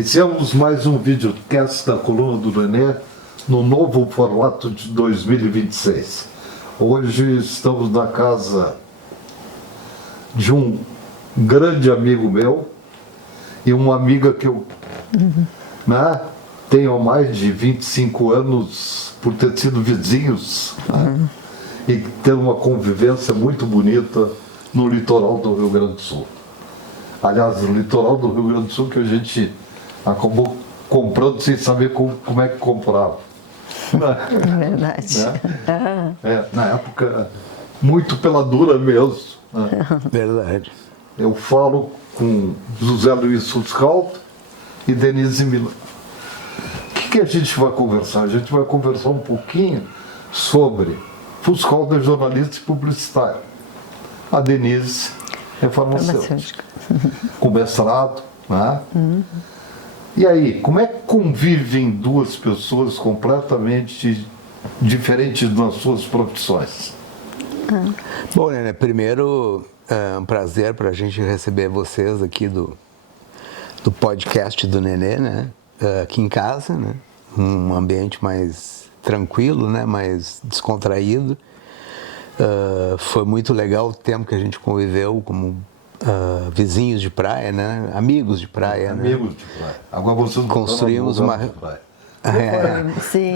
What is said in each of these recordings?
Iniciamos mais um videocast da Coluna do Nenê no novo formato de 2026. Hoje estamos na casa de um grande amigo meu e uma amiga que eu tenho há mais de 25 anos por ter sido vizinhos e ter uma convivência muito bonita no litoral do Rio Grande do Sul. Aliás, no litoral do Rio Grande do Sul que a gente acabou comprando sem saber como é que comprava. É verdade. Na época, muito pela dura mesmo. Verdade. Eu falo com José Luiz Fuscaldo e Denise Milan. O que a gente vai conversar? A gente vai conversar um pouquinho sobre Fuscaldo é jornalista e publicitário. A Denise é farmacêutica. Com mestrado, né? E aí, como é que convivem duas pessoas completamente diferentes nas suas profissões? Bom, Nenê, primeiro é um prazer para a gente receber vocês aqui do podcast do Nenê, né? Aqui em casa, né? Um ambiente mais tranquilo, né? Mais descontraído. Foi muito legal o tempo que a gente conviveu como vizinhos de praia, né? Amigos de praia, Amigos de praia. Agora vocês construímos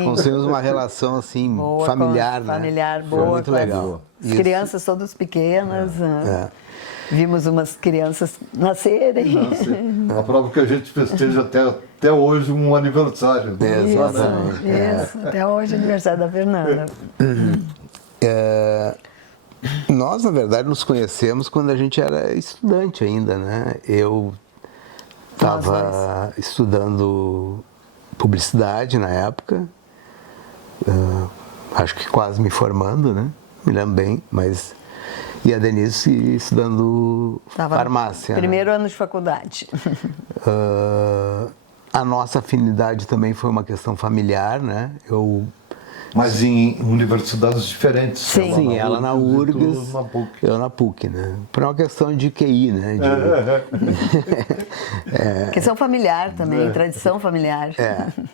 construímos uma relação assim boa, familiar, né? Familiar, Foi boa. muito legal. As crianças todas pequenas. Vimos umas crianças nascerem. A prova que a gente festeja até hoje um aniversário. Né? Exatamente. Isso, até hoje é aniversário da Fernanda. Nós, na verdade, nos conhecemos quando a gente era estudante ainda, né? Eu estava estudando publicidade na época, acho que quase me formando, né? Me lembro bem, mas... E a Denise estudando farmácia. Primeiro ano de faculdade. A nossa afinidade também foi uma questão familiar, né? Mas em universidades diferentes. Sim, ela na URGS, eu na PUC, né? Por uma questão de QI, né? Questão familiar também, tradição familiar.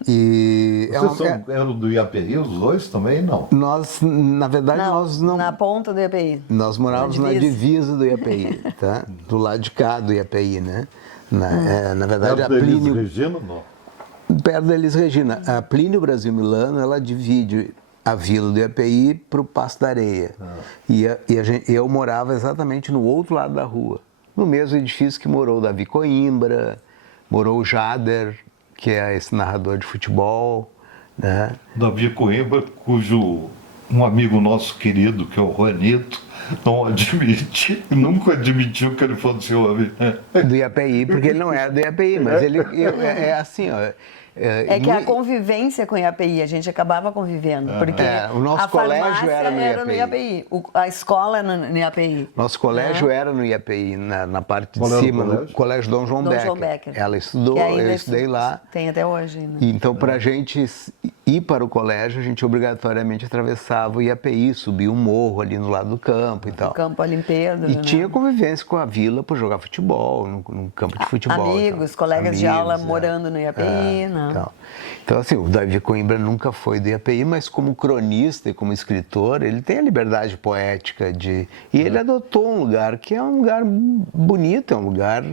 Vocês eram do IAPI, os dois também? Não. Nós, na verdade, nós não... Na ponta do IAPI. Nós morávamos na divisa do IAPI, tá? Do lado de cá do IAPI, né? Na verdade, perto a Plínio... Elis Regina, não? Perto da Elis Regina. A Plínio Brasil Milano, ela divide a vila do IAPI para o Passo da Areia. Eu morava exatamente no outro lado da rua, no mesmo edifício que morou o Davi Coimbra, morou o Jader, que é esse narrador de futebol, né? Davi Coimbra, cujo um amigo nosso querido, que é o Juanito, não admite, nunca admitiu que ele fosse homem. Do IAPI, porque ele não era do IAPI, mas ele é assim, ó. Que a convivência com o IAPI, a gente acabava convivendo, porque o nosso colégio era no IAPI, a escola era no IAPI. Nosso colégio era no IAPI, na parte de cima, no Colégio Dom João Becker. Ela estudou, eu estudei lá. Tem até hoje. Né? Então, para a gente ir para o colégio, a gente obrigatoriamente atravessava o IAPI, subia um morro ali no lado do campo e tal. O campo Alim Pedro. E tinha convivência com a vila para jogar futebol, no campo de futebol. Amigos, colegas de aula morando no IAPI, né? Então, assim, o Davi Coimbra nunca foi do IAPI, mas como cronista e como escritor, ele tem a liberdade poética de... E ele adotou um lugar que é um lugar bonito, é um lugar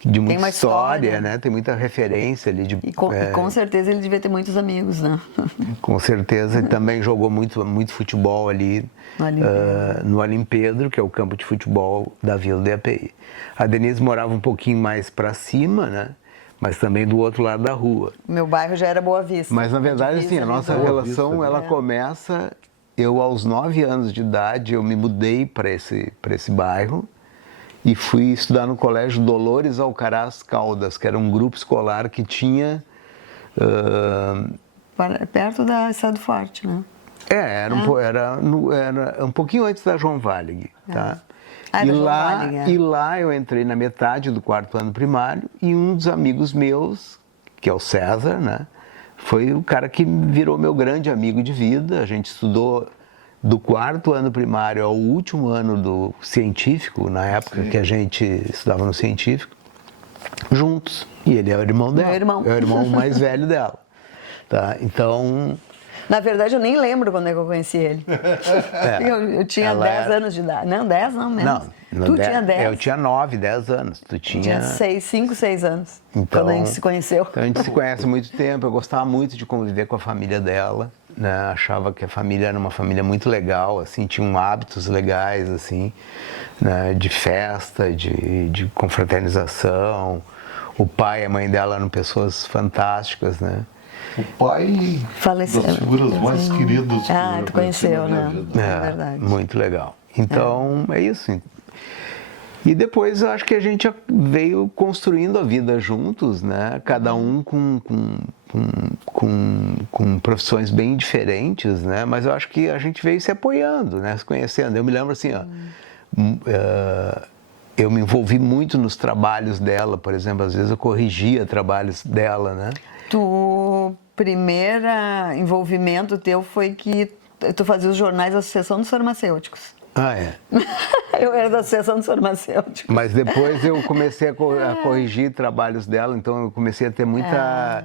de muita história, né? Tem muita referência ali. E com certeza ele devia ter muitos amigos, né? Com certeza. Ele também jogou muito futebol ali no Alim Pedro, que é o campo de futebol da vila do IAPI. A Denise morava um pouquinho mais para cima, né? Mas também do outro lado da rua. Meu bairro já era Boa Vista. Mas, na verdade, assim, a nossa relação, ela começa... Eu, aos 9 anos de idade, eu me mudei para esse bairro e fui estudar no Colégio Dolores Alcaraz Caldas, que era um grupo escolar que tinha... Perto da Estado Forte, né? Era um pouquinho antes da João Valig, tá? E lá eu entrei na metade do 4º ano primário e um dos amigos meus, que é o César, né, foi o cara que virou meu grande amigo de vida. A gente estudou do 4º ano primário ao último ano do científico, na época que a gente estudava no científico. juntos. E ele é o irmão dela. Meu irmão. É o irmão mais velho dela. Tá? Então, Na verdade, eu nem lembro quando é que eu conheci ele. Eu tinha ela 10 era- anos de idade. Não, 10 não, menos. não, Tu tinha 10. Eu tinha 9, 10 anos. Tu Tinha 5, 6 anos. Então, quando a gente se conheceu. Então a gente se conhece há muito tempo. Eu gostava muito de conviver com a família dela, né? Achava que a família era uma família muito legal, assim, tinham hábitos legais, assim, né? De festa, de confraternização. O pai e a mãe dela eram pessoas fantásticas, né? O pai, Faleceu. das figuras mais queridas que Ah, eu tu conheci conheceu, na minha né? vida. É verdade. Muito legal. Então, é isso. E depois eu acho que a gente veio construindo a vida juntos, né? Cada um com profissões bem diferentes, né? Mas eu acho que a gente veio se apoiando, né? Se conhecendo. Eu me lembro assim, ó, eu me envolvi muito nos trabalhos dela, por exemplo, às vezes eu corrigia trabalhos dela, né? Primeiro envolvimento teu foi que tu fazia os jornais da Associação dos Farmacêuticos. Ah, é. Eu era da Associação dos Farmacêuticos. Mas depois eu comecei a corrigir trabalhos dela, então eu comecei a ter muita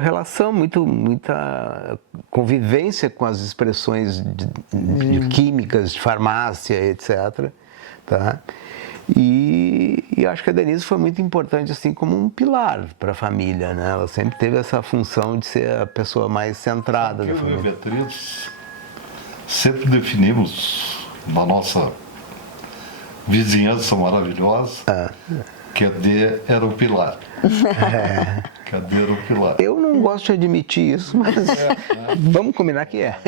relação, muita convivência com as expressões de químicas, de farmácia, etc. Tá? E acho que a Denise foi muito importante assim como um pilar para a família, né? Ela sempre teve essa função de ser a pessoa mais centrada da Eu e a família. Beatriz sempre definimos na nossa vizinhança maravilhosa que a D era o pilar. Que a D era o pilar. Eu não gosto de admitir isso, mas vamos combinar que é.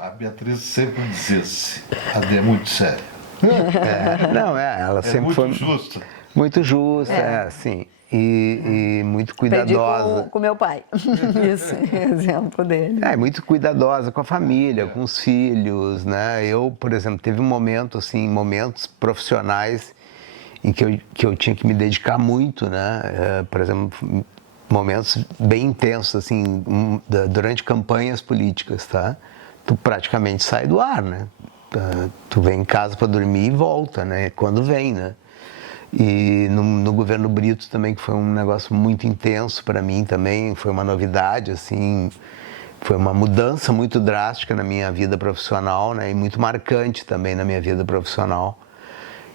A Beatriz sempre dizia-se, a D é muito séria. Ela É sempre muito foi justa. muito justa, sim, e muito Aprendi cuidadosa. com meu pai. Isso, exemplo dele. Muito cuidadosa com a família, com os filhos, né? Eu, por exemplo, teve um momento, assim, momentos profissionais em que eu tinha que me dedicar muito, né? Por exemplo, momentos bem intensos, assim, durante campanhas políticas, tá? Tu praticamente sai do ar, né? Tu vem em casa para dormir e volta, né? Quando vem, né? E no governo Brito também, que foi um negócio muito intenso para mim também, foi uma novidade, assim, foi uma mudança muito drástica na minha vida profissional, né? E muito marcante também na minha vida profissional.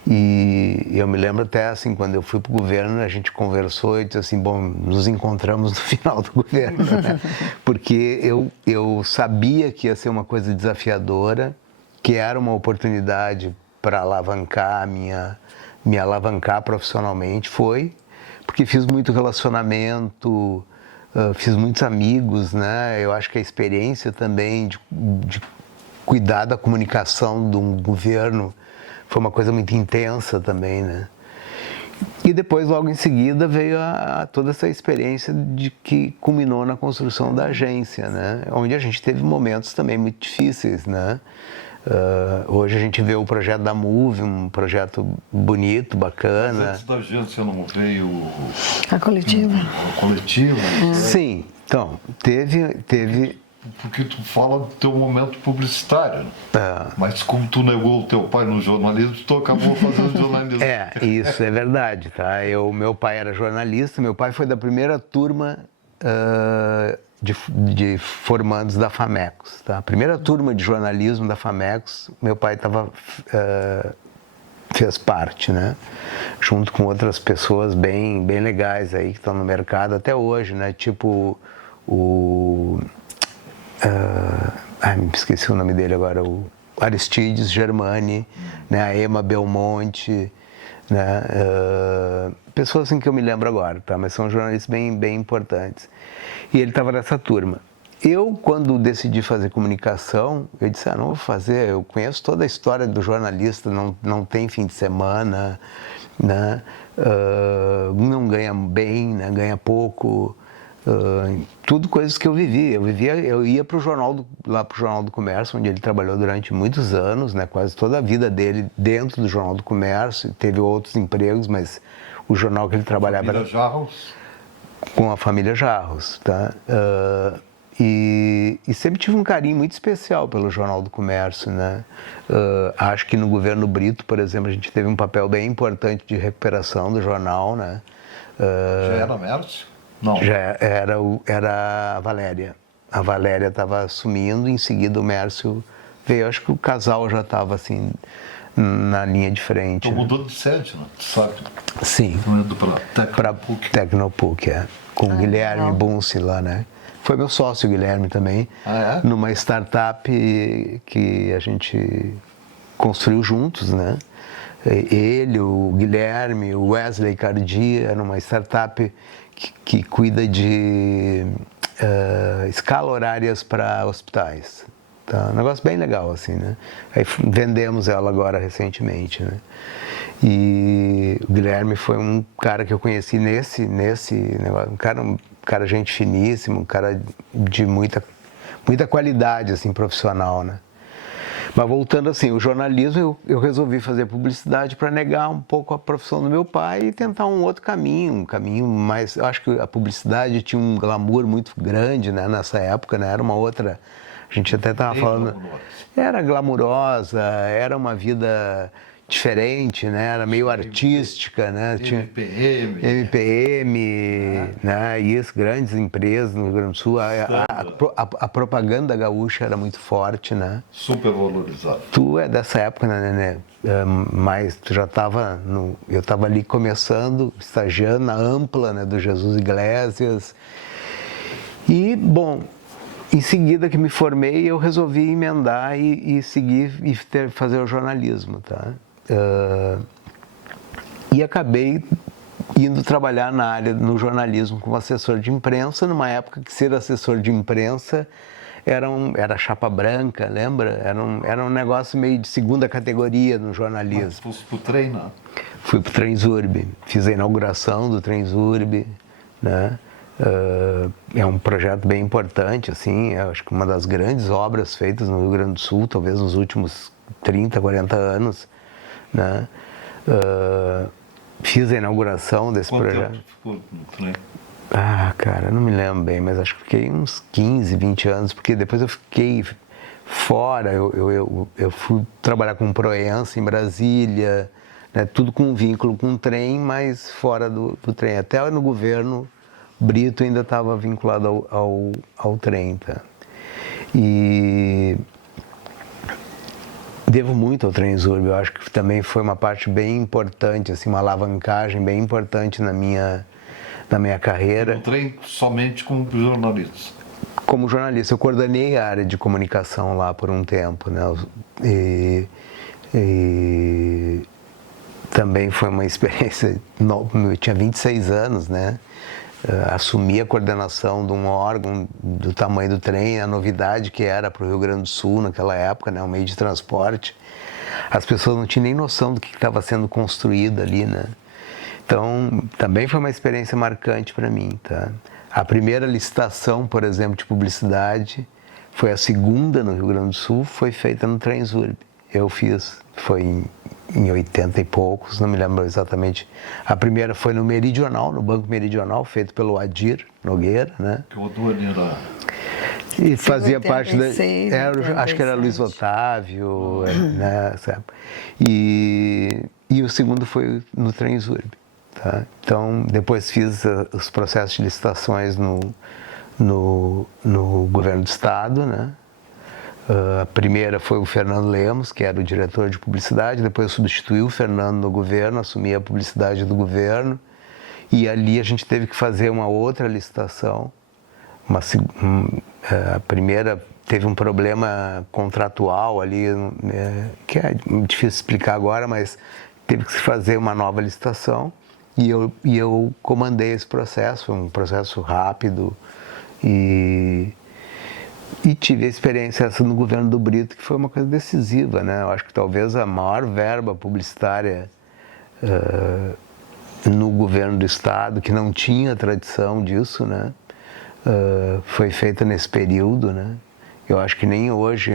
E eu me lembro até, assim, quando eu fui para o governo, a gente conversou e disse assim, bom, nos encontramos no final do governo, né? Porque eu sabia que ia ser uma coisa desafiadora, que era uma oportunidade para alavancar me alavancar profissionalmente, porque fiz muito relacionamento, fiz muitos amigos, né? Eu acho que a experiência também de cuidar da comunicação de um governo foi uma coisa muito intensa também, né? E depois, logo em seguida, veio toda essa experiência de que culminou na construção da agência, né? Onde a gente teve momentos também muito difíceis, né? Hoje a gente vê o projeto da Move, um projeto bonito, bacana. Mas antes da agência não veio A coletiva. a coletiva? Né? Sim, então, teve... Porque tu fala do teu momento publicitário, mas como tu negou o teu pai no jornalismo, tu acabou fazendo jornalismo. Isso é verdade, tá? Meu pai era jornalista, meu pai foi da primeira turma de formandos da FAMECOS, tá? A primeira turma de jornalismo da FAMECOS, meu pai fez parte, né? Junto com outras pessoas bem legais aí que estão no mercado até hoje, né? Tipo me esqueci o nome dele agora, o Aristides Germani, né, a Emma Belmonte, né, pessoas assim que eu me lembro agora, tá, mas são jornalistas bem importantes. E ele estava nessa turma. Eu, quando decidi fazer comunicação, eu disse, não vou fazer, eu conheço toda a história do jornalista, não tem fim de semana, né, não ganha bem, né, ganha pouco, tudo coisas que eu vivi. Eu ia lá pro Jornal do Comércio, onde ele trabalhou durante muitos anos, né, quase toda a vida dele dentro do Jornal do Comércio, teve outros empregos, mas o jornal que ele trabalhava era Jarros. com a família Jarros, tá? E sempre tive um carinho muito especial pelo Jornal do Comércio, né? Acho que no governo Brito, por exemplo, a gente teve um papel bem importante de recuperação do jornal, né? Já era Mércio? Não. Já era a Valéria. A Valéria estava assumindo, em seguida o Mércio veio. Acho que o casal já estava assim na linha de frente. Então Né? mudou de sede, né? Sabe? Sim. Não é do Para Tecnopuc. Tecnopuc, com o Guilherme legal. Bunce lá, né? Foi meu sócio, o Guilherme, também, Ah, é? numa startup que a gente construiu juntos, né? Ele, o Guilherme, o Wesley Cardi, era uma startup que cuida de escala horárias para hospitais. Tá? Um negócio bem legal, assim, né? Aí vendemos ela agora recentemente, né? E o Guilherme foi um cara que eu conheci nesse negócio, um cara gente finíssimo, um cara de muita qualidade, assim, profissional, né? Mas voltando assim, o jornalismo, eu resolvi fazer publicidade para negar um pouco a profissão do meu pai e tentar um outro caminho, um caminho mais... Eu acho que a publicidade tinha um glamour muito grande, né, nessa época, né? Era uma outra... A gente até estava falando... glamurosa. Era glamurosa, era uma vida diferente, né? Era meio artística, né? MPM, né? E isso, grandes empresas no Rio Grande do Sul. A propaganda gaúcha era muito forte, né? Super valorizado. Tu é dessa época, né, Nenê? Mas tu já estava... Eu estava ali começando, estagiando na Ampla, né? Do Jesus Iglesias. E, bom... Em seguida que me formei, eu resolvi emendar e seguir e fazer o jornalismo, tá? E acabei indo trabalhar na área, no jornalismo, como assessor de imprensa, numa época que ser assessor de imprensa era chapa branca, lembra? Era um negócio meio de segunda categoria no jornalismo. Fosse pro trem, não? Fui pro Transurb, fiz a inauguração do Transurb, né? É um projeto bem importante, assim, acho que uma das grandes obras feitas no Rio Grande do Sul, talvez nos últimos 30, 40 anos, né? Fiz a inauguração desse projeto. Tempo ficou no trem? Cara, não me lembro bem, mas acho que fiquei uns 15, 20 anos, porque depois eu fiquei fora, eu fui trabalhar com Proença em Brasília, né? Tudo com vínculo com o trem, mas fora do trem, até no governo Brito ainda estava vinculado ao trem, tá? E devo muito ao Transurb, eu acho que também foi uma parte bem importante, assim, uma alavancagem bem importante na minha carreira. No trem somente como jornalista? Como jornalista, eu coordenei a área de comunicação lá por um tempo, né? E também foi uma experiência, eu tinha 26 anos, né? Assumi a coordenação de um órgão do tamanho do trem, a novidade que era para o Rio Grande do Sul naquela época, né, um meio de transporte. As pessoas não tinham nem noção do que estava sendo construído ali, né? Então, também foi uma experiência marcante para mim, tá? A primeira licitação, por exemplo, de publicidade, foi a segunda no Rio Grande do Sul, foi feita no Transurb. Eu fiz, foi em 80 e poucos, não me lembro exatamente. A primeira foi no Meridional, no Banco Meridional, feito pelo Adir Nogueira, né? Que o Odoni era... E fazia 86, parte da... acho que era Luiz 87. Otávio, né? E o segundo foi no Transurb, tá? Então, depois fiz os processos de licitações no governo do estado, né? A primeira foi o Fernando Lemos, que era o diretor de publicidade, depois eu substituí o Fernando no governo, assumi a publicidade do governo, e ali a gente teve que fazer uma outra licitação. A primeira teve um problema contratual ali, que é difícil explicar agora, mas teve que se fazer uma nova licitação, e eu comandei esse processo, foi um processo rápido, e tive a experiência essa no governo do Brito, que foi uma coisa decisiva, né? Eu acho que talvez a maior verba publicitária no governo do estado, que não tinha tradição disso, né? Foi feita nesse período, né? Eu acho que nem hoje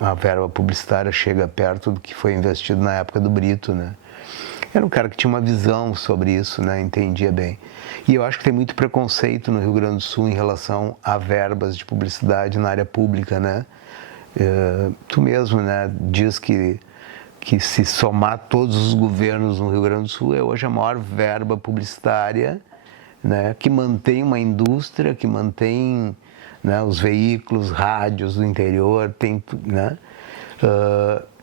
a verba publicitária chega perto do que foi investido na época do Brito, né? era um cara que tinha uma visão sobre isso, né? Entendia bem. E eu acho que tem muito preconceito no Rio Grande do Sul em relação a verbas de publicidade na área pública, né? Tu mesmo, né, diz que se somar todos os governos no Rio Grande do Sul é hoje a maior verba publicitária, né, que mantém uma indústria, que mantém, né, os veículos, rádios do interior, tem, né?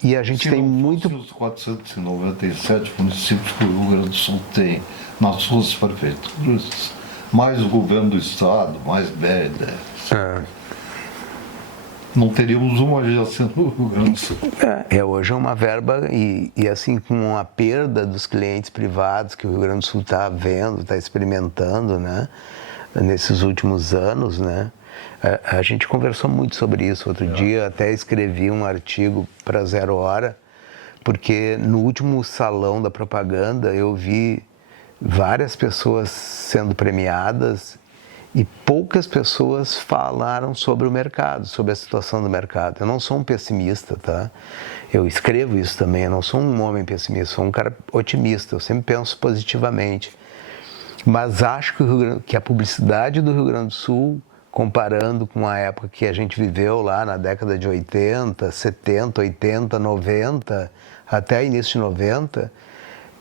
E a gente tem muito... Os 497 municípios que o Rio Grande do Sul tem nas suas prefeituras, mais o governo do estado, mais BR10. Não teríamos uma agência no Rio Grande do Sul. Hoje é uma verba e assim, com a perda dos clientes privados que o Rio Grande do Sul está vendo, está experimentando, né, nesses últimos anos, né, a gente conversou muito sobre isso. Outro dia até escrevi um artigo para Zero Hora, porque no último salão da propaganda eu vi várias pessoas sendo premiadas e poucas pessoas falaram sobre o mercado, sobre a situação do mercado. Eu não sou um pessimista, tá? Eu escrevo isso também, eu não sou um homem pessimista, sou um cara otimista, eu sempre penso positivamente. Mas acho que a publicidade do Rio Grande do Sul, comparando com a época que a gente viveu lá na década de 80, 70, 80, 90, até início de 90,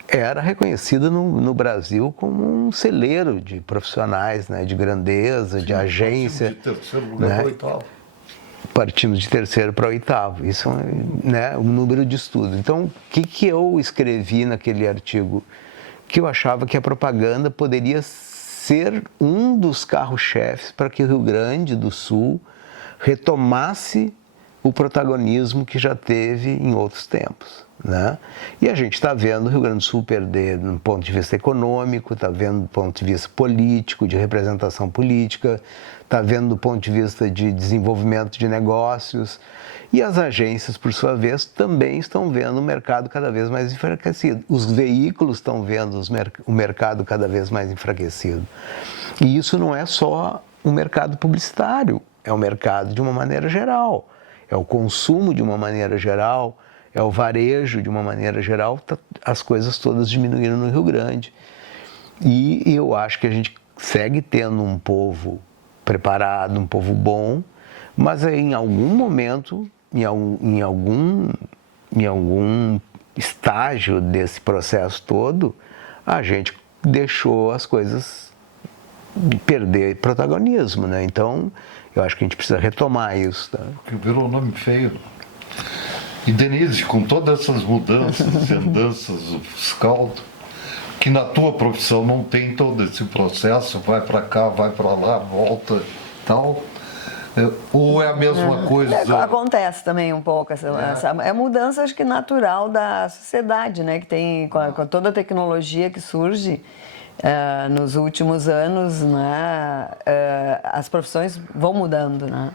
era reconhecida no Brasil como um celeiro de profissionais, né, de grandeza, de agência. De terceiro lugar, né, para oitavo. Partindo de terceiro para oitavo. Isso é, né, um número de estudo. Então, o que eu escrevi naquele artigo? Que eu achava que a propaganda poderia ser um dos carros-chefes para que o Rio Grande do Sul retomasse o protagonismo que já teve em outros tempos, né? E a gente está vendo o Rio Grande do Sul perder do ponto de vista econômico, está vendo do ponto de vista político, de representação política, está vendo do ponto de vista de desenvolvimento de negócios. E as agências, por sua vez, também estão vendo o mercado cada vez mais enfraquecido. Os veículos estão vendo o mercado cada vez mais enfraquecido. E isso não é só o mercado publicitário, é o mercado de uma maneira geral. É o consumo de uma maneira geral, é o varejo de uma maneira geral, as coisas todas diminuíram no Rio Grande. E eu acho que a gente segue tendo um povo preparado, um povo bom, mas em algum momento, em algum estágio desse processo todo, a gente deixou as coisas perder protagonismo, né? Então, eu acho que a gente precisa retomar isso, tá? Porque virou nome feio. E Denise, com todas essas mudanças e andanças do fiscal, que na tua profissão não tem todo esse processo, vai para cá, vai para lá, volta e tal, ou é a mesma coisa? Acontece também um pouco essa mudança, acho que natural da sociedade, né? Que tem com toda a tecnologia que surge nos últimos anos, né? As profissões vão mudando, né?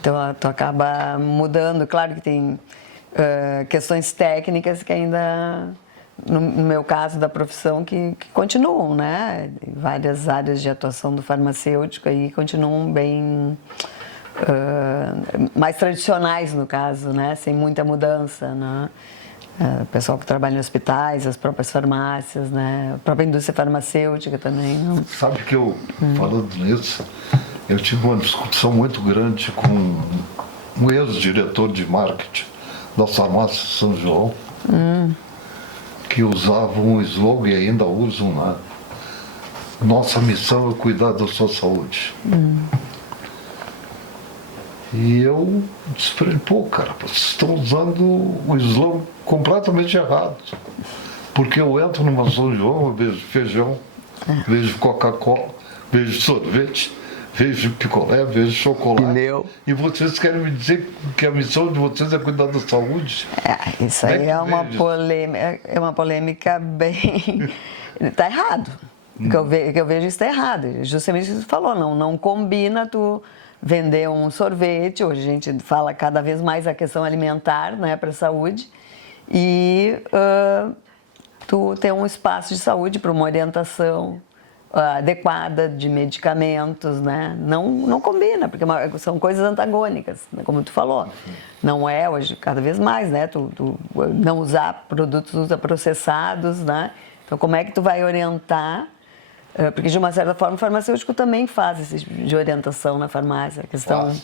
Então tu acaba mudando. Claro que tem questões técnicas que ainda, no meu caso da profissão, que continuam, né? Várias áreas de atuação do farmacêutico aí continuam bem mais tradicionais, no caso, né? Sem muita mudança, né? O pessoal que trabalha em hospitais, as próprias farmácias, né? A própria indústria farmacêutica também. Não? Sabe que eu, falando nisso, eu tive uma discussão muito grande com um ex-diretor de marketing da farmácia São João, que usava um slogan e ainda usam, né? Nossa missão é cuidar da sua saúde. E eu disse para ele, pô, cara, vocês estão usando o slogan completamente errado. Porque eu entro numa São João, eu vejo feijão, vejo Coca-Cola, vejo sorvete, vejo picolé, vejo chocolate. Pneu. E vocês querem me dizer que a missão de vocês é cuidar da saúde? Isso aí é uma polêmica bem... Está errado. Que eu vejo isso está errado. Justamente o que você falou, não combina tu vender um sorvete. Hoje a gente fala cada vez mais a questão alimentar, né, para a saúde. E tu ter um espaço de saúde para uma orientação, adequada de medicamentos, né? Não combina, porque são coisas antagônicas, né? Como tu falou. Não é hoje, cada vez mais, né? Tu não usar produtos ultraprocessados, né? Então, como é que tu vai orientar? Porque, de uma certa forma, o farmacêutico também faz esse tipo de orientação na farmácia. A questão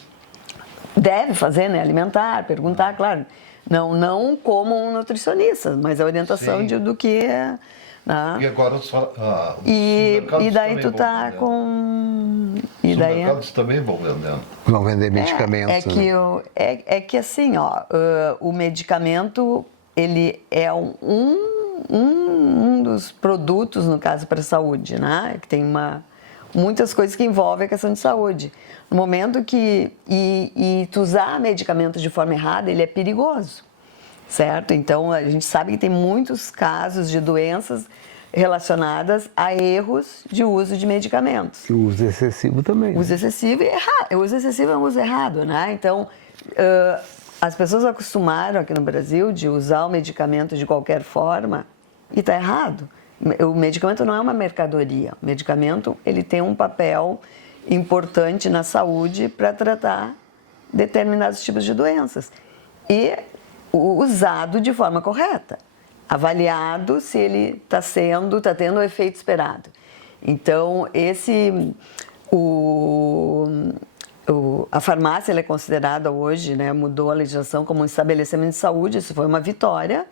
deve fazer, né? Alimentar, perguntar, claro. Não como um nutricionista, mas a orientação do que é... Né? E agora e daí tu tá com... E os daí mercados também vão vendendo. Vão vender medicamentos. É que assim, ó, o medicamento, ele é um dos produtos, no caso, para a saúde, né? Que tem muitas coisas que envolvem a questão de saúde. No momento que... E tu usar medicamento de forma errada, ele é perigoso. Certo? Então, a gente sabe que tem muitos casos de doenças relacionadas a erros de uso de medicamentos. E o uso excessivo também. O uso excessivo é errado. O uso excessivo é um uso errado, né? Então, as pessoas acostumaram aqui no Brasil de usar o medicamento de qualquer forma e está errado. O medicamento não é uma mercadoria. O medicamento, ele tem um papel importante na saúde para tratar determinados tipos de doenças. E usado de forma correta, avaliado se ele está tendo o efeito esperado. Então, a farmácia ela é considerada hoje, né, mudou a legislação como um estabelecimento de saúde, isso foi uma vitória,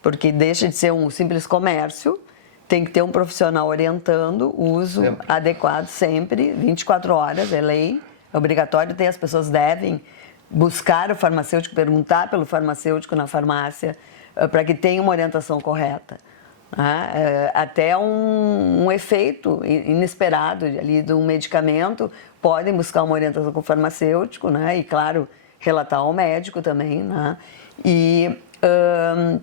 porque deixa de ser um simples comércio, tem que ter um profissional orientando o uso adequado sempre, 24 horas, é lei, é obrigatório ter, as pessoas devem buscar o farmacêutico, perguntar pelo farmacêutico na farmácia para que tenha uma orientação correta. Né? Até um efeito inesperado ali de um medicamento, podem buscar uma orientação com o farmacêutico, né? E, claro, relatar ao médico também, né? E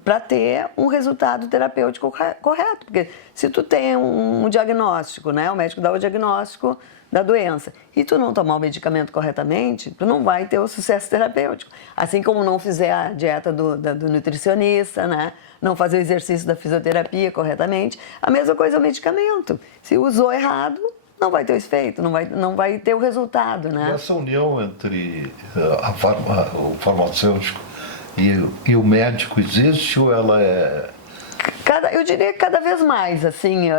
para ter um resultado terapêutico correto. Porque se tu tem um diagnóstico, né? O médico dá o diagnóstico da doença, e tu não tomar o medicamento corretamente, tu não vai ter o sucesso terapêutico. Assim como não fizer a dieta do nutricionista, né? Não fazer o exercício da fisioterapia corretamente, a mesma coisa é o medicamento. Se usou errado, não vai ter o efeito, não vai ter o resultado, né? E essa união entre o farmacêutico e o médico existe ou ela é... Eu diria que cada vez mais, assim,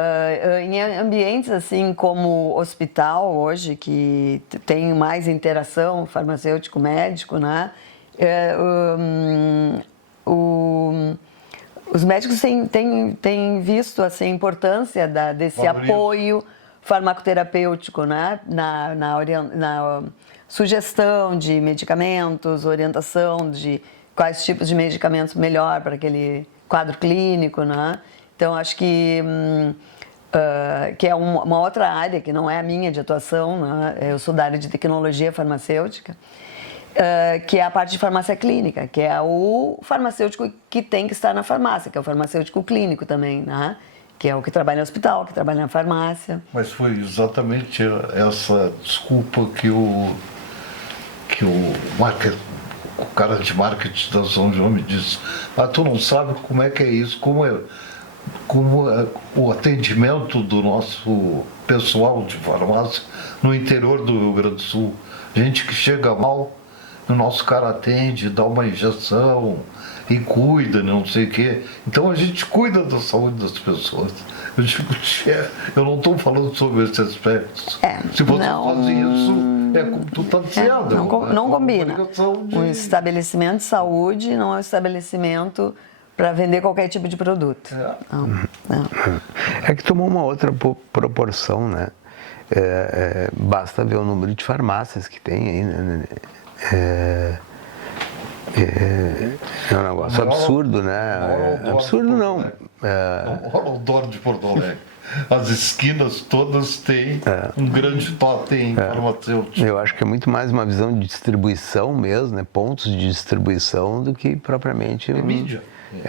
em ambientes assim como hospital hoje, que tem mais interação farmacêutico-médico, né? Os médicos têm visto assim, a importância desse apoio farmacoterapêutico, né? Na sugestão de medicamentos, orientação de quais tipos de medicamentos melhor para aquele quadro clínico, né? Então, acho que é uma outra área que não é a minha de atuação, né? Eu sou da área de tecnologia farmacêutica, que é a parte de farmácia clínica, que é o farmacêutico que tem que estar na farmácia, que é o farmacêutico clínico também, né? Que é o que trabalha no hospital, que trabalha na farmácia. Mas foi exatamente essa desculpa que o cara de marketing da São João me disse: tu não sabe como é que é isso, como é o atendimento do nosso pessoal de farmácia no interior do Rio Grande do Sul. Gente que chega mal, o nosso cara atende, dá uma injeção e cuida, não sei o quê. Então a gente cuida da saúde das pessoas. Eu digo, eu não estou falando sobre esses aspectos. Se você faz isso, é como tu está dizendo. Não combina. Um estabelecimento de saúde não é um estabelecimento para vender qualquer tipo de produto. Não. É que tomou uma outra proporção, né? Basta ver o número de farmácias que tem aí, né? É um negócio absurdo, né? Absurdo não. Olha o Dor de Porto Alegre. As esquinas todas têm um grande totem farmacêutico. Eu acho que é muito mais uma visão de distribuição mesmo, né? Pontos de distribuição do que propriamente... mídia.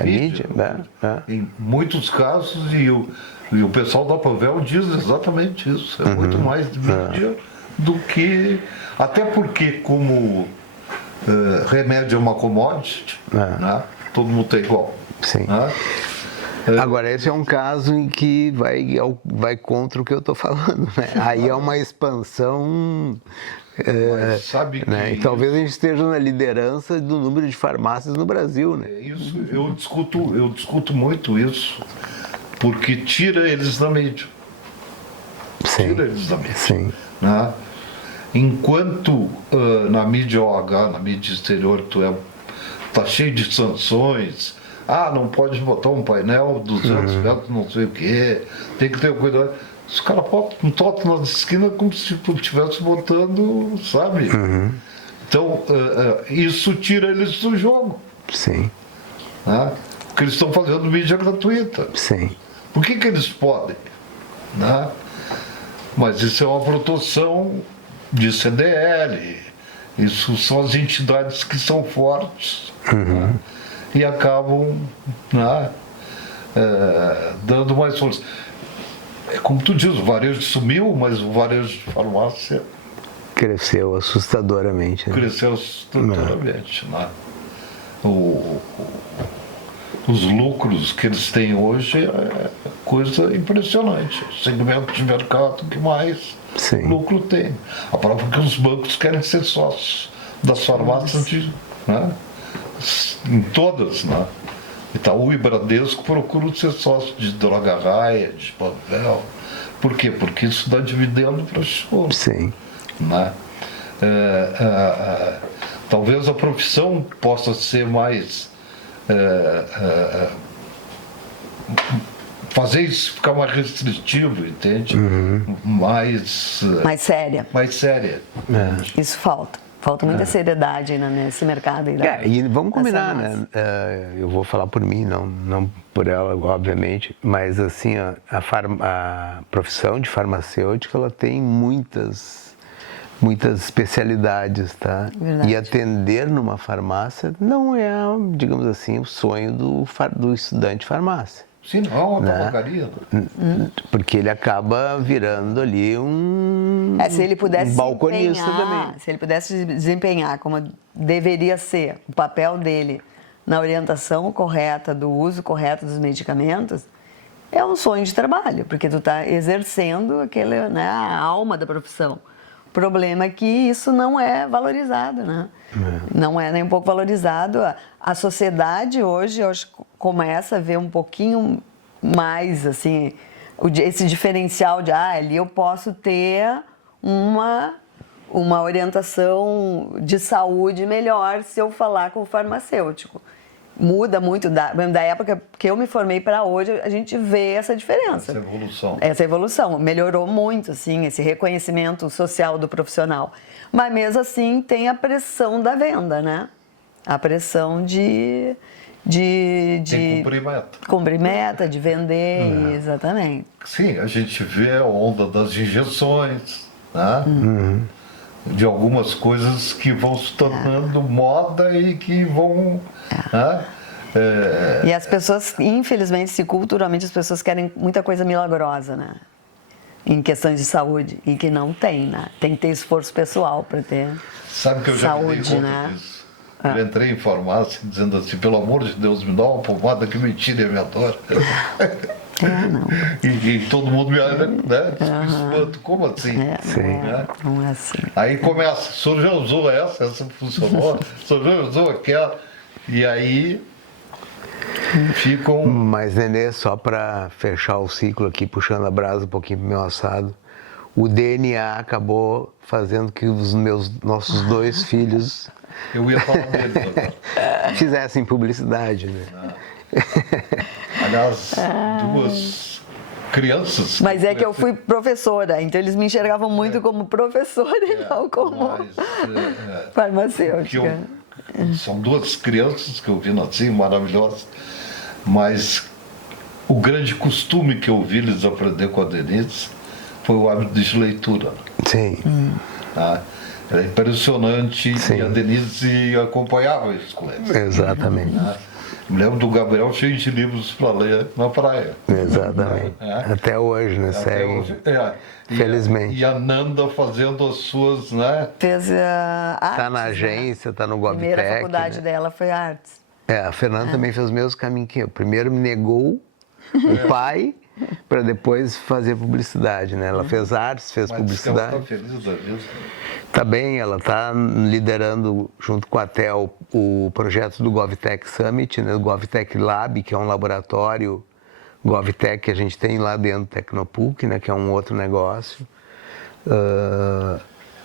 Mídia. Em muitos casos, e o pessoal da Pavel diz exatamente isso. É muito mais de mídia do que... Até porque, como remédio é uma commodity, né? Todo mundo tem igual. Sim. Né? Agora, esse é um caso em que vai contra o que eu estou falando, né? Aí é uma expansão, Mas sabe que né? E talvez a gente esteja na liderança do número de farmácias no Brasil, né? isso, eu discuto muito isso, porque tira eles da mídia. Sim, Tira eles da mídia. sim, Né? Enquanto na mídia OH, na mídia exterior, tá cheio de sanções, não pode botar um painel 200 metros, não sei o quê, tem que ter cuidado. Os caras botam um toque na esquina como se estivesse botando, sabe? Então, isso tira eles do jogo. sim, Né? Porque eles estão fazendo mídia gratuita. sim. Por que eles podem? Né? Mas isso é uma proteção de CDL, isso são as entidades que são fortes, né? E acabam, né, dando mais força. É como tu diz, o varejo sumiu, mas o varejo de farmácia Cresceu assustadoramente, né? cresceu assustadoramente. Né? Os lucros que eles têm hoje é coisa impressionante. O segmento de mercado que mais Sim. lucro tem. A prova é que os bancos querem ser sócios das farmácias, né? Em todas. Né? Itaú e Bradesco procuram ser sócios de Droga Raia, de Panvel. Por quê? Porque isso dá dividendo para as pessoas. Sim. Né? Talvez a profissão possa ser mais fazer isso ficar mais restritivo, entende? Mais séria. mais séria. Isso falta muita seriedade ainda nesse mercado aí E vamos combinar, farmácia. né? Eu vou falar por mim, não por ela, obviamente, mas assim, a profissão de farmacêutica, ela tem muitas especialidades, tá? Verdade. E atender numa farmácia não é, digamos assim, o sonho do estudante de farmácia. Sim, não é uma tabacaria. Porque ele acaba virando ali Se ele pudesse um balconista também. se ele pudesse desempenhar como deveria ser o papel dele na orientação correta do uso correto dos medicamentos, é um sonho de trabalho, porque tu está exercendo aquele, né, a alma da profissão. O problema é que isso não é valorizado, né? Não é nem um pouco valorizado. A sociedade hoje, eu acho, começa a ver um pouquinho mais, assim, esse diferencial de, ali eu posso ter uma orientação de saúde melhor se eu falar com o farmacêutico. Muda muito, da época que eu me formei para hoje, a gente vê essa diferença. Essa evolução. Melhorou muito, assim, esse reconhecimento social do profissional. Mas mesmo assim tem a pressão da venda, né? A pressão de cumprir meta, de vender, exatamente. Sim, a gente vê a onda das injeções, né? De algumas coisas que vão se tornando moda e que vão... Né? E as pessoas, infelizmente, culturalmente, as pessoas querem muita coisa milagrosa, né? Em questões de saúde, e que não tem, né? Tem que ter esforço pessoal para ter saúde, que eu já me dei conta, né? Disso. Eu entrei em farmácia dizendo assim, pelo amor de Deus, me dá uma pomada que me tire a minha dor. Não. E todo mundo me olha, né? Espanto, como assim? Não é assim. Aí começa, o senhor já usou essa funcionou, o senhor já usou aquela, e aí ficam... Mas, Nenê, só para fechar o ciclo aqui, puxando a brasa um pouquinho pro meu assado, o DNA acabou fazendo que os nossos dois filhos... Eu ia falar deles agora. Fizessem publicidade, né? Aliás, duas crianças... Mas é que eu fui professora, então eles me enxergavam muito como professora e não como farmacêutica. São duas crianças que eu vi nascer, maravilhosas, mas o grande costume que eu vi eles aprender com a Denise foi o hábito de leitura. Sim. Era impressionante. Sim. E a Denise acompanhava isso com eles. Exatamente. Me lembro do Gabriel cheio de livros para ler na praia. Exatamente. Até hoje, né? Segue. Felizmente. E a Nanda fazendo as suas, né? Fez Tá na agência, tá no GovTech. A primeira faculdade dela foi artes. A Fernanda também fez o mesmo caminho que eu. Primeiro me negou o pai, para depois fazer publicidade, né? Ela fez artes, fez Mas diz que ela publicidade. está feliz da vida. Tá bem, ela está liderando, junto com a TEL, o projeto do GovTech Summit, né? O GovTech Lab, que é um laboratório GovTech que a gente tem lá dentro do Tecnopuc, né? Que é um outro negócio.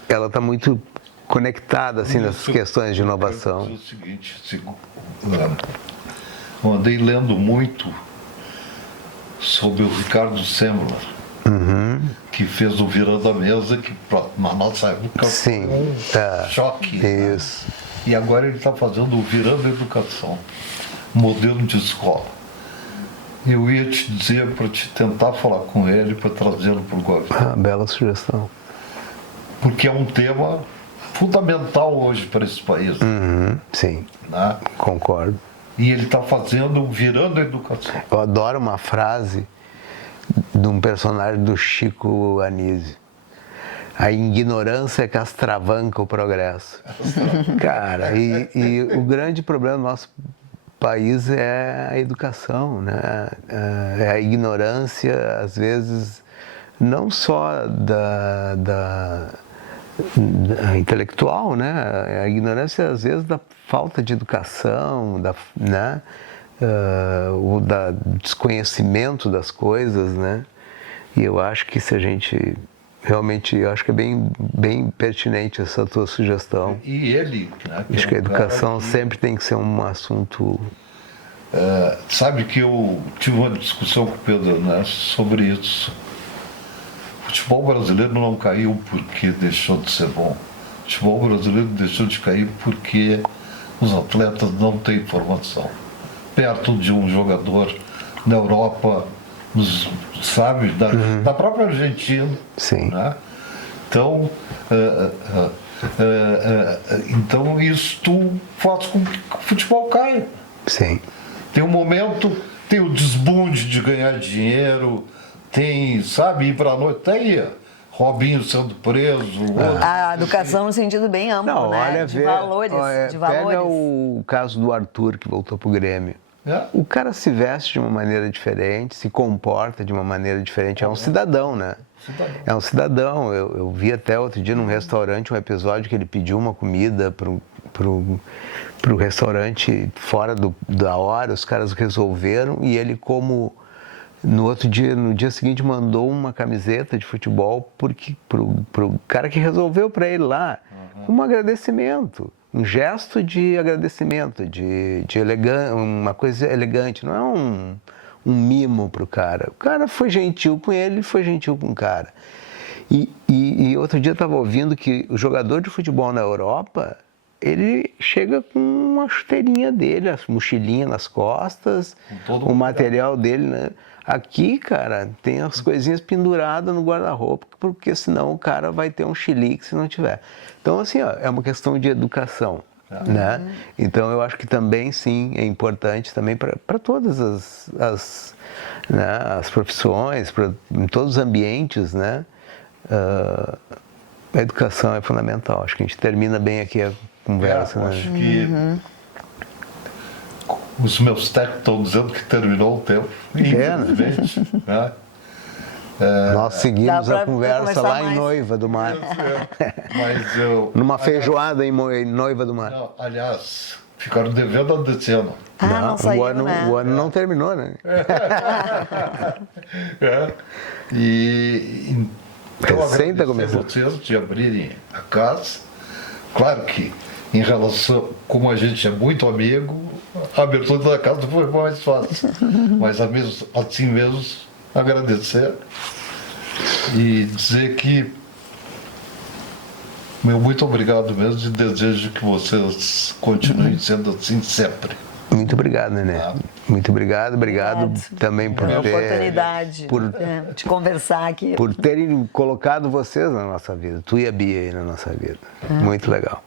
Ela está muito conectada assim, nessas questões de inovação. Eu quero dizer o seguinte, eu andei lendo muito sobre o Ricardo Semler, que fez o Virando a Mesa, que na nossa época Sim, foi um choque. isso. Né? E agora ele está fazendo o Virando a Educação, modelo de escola. Eu ia te dizer para te tentar falar com ele, para trazê-lo para o governo. Bela sugestão. Porque é um tema fundamental hoje para esse país. Sim, Né? concordo. E ele está fazendo Virando a Educação. Eu adoro uma frase de um personagem do Chico Anísio. A ignorância é que astravanca o progresso. Cara, e o grande problema do nosso país é a educação, né? É a ignorância, às vezes, não só da intelectual, né? A ignorância, às vezes, da falta de educação, né? O da desconhecimento das coisas, né? E eu acho que se a gente realmente, eu acho que é bem pertinente essa tua sugestão. E ele, né, acho que a educação sempre tem que ser um assunto. Sabe que eu tive uma discussão com o Pedro, né, sobre isso. O futebol brasileiro não caiu porque deixou de ser bom. O futebol brasileiro deixou de cair porque os atletas não têm formação. Perto de um jogador na Europa, sabe, da própria Argentina. Sim. Né? Então, então isso faz com que o futebol caia. Sim. Tem um momento, tem o desbunde de ganhar dinheiro, tem, sabe, ir para a noite, tá aí, Robinho sendo preso. A educação no sentido bem amplo, Não, né? olha, de valores, de valores. Pega o caso do Arthur, que voltou pro Grêmio. O cara se veste de uma maneira diferente, se comporta de uma maneira diferente. É um cidadão, né? É um cidadão. Eu vi até outro dia num restaurante um episódio que ele pediu uma comida pro restaurante fora da hora, os caras resolveram e ele, como no dia seguinte, mandou uma camiseta de futebol pro cara que resolveu para ele lá, um agradecimento. Um gesto de agradecimento, de uma coisa elegante, não é um mimo pro cara. O cara foi gentil com ele, foi gentil com o cara. E outro dia eu estava ouvindo que o jogador de futebol na Europa, ele chega com uma chuteirinha dele, a mochilinha nas costas, o material dele, né? Aqui, cara, tem as coisinhas penduradas no guarda-roupa, porque senão o cara vai ter um chilique se não tiver. Então, assim, ó, é uma questão de educação, né? Então, eu acho que também, sim, é importante também para todas as profissões, em todos os ambientes, né? A educação é fundamental. Acho que a gente termina bem aqui a conversa, né? Acho que os meus técnicos estão dizendo que terminou o tempo, infelizmente. Né? Nós seguimos a conversa lá mais. em Noiva do Mar. Mas Numa feijoada em Noiva do Mar. Não, aliás, ficaram devendo a desse ano. Não saiu, né? O ano não terminou, né? E então, Recém tá agradecer começando. vocês de abrirem a casa. Claro que, em relação, como a gente é muito amigo, a abertura da casa foi mais fácil. Mas assim mesmo, agradecer e dizer que meu muito obrigado mesmo e desejo que vocês continuem sendo assim sempre. Muito obrigado, Nenê. Muito obrigado também por Pela ter... oportunidade de conversar aqui. Por terem colocado vocês na nossa vida, tu e a Bia aí na nossa vida. Muito legal.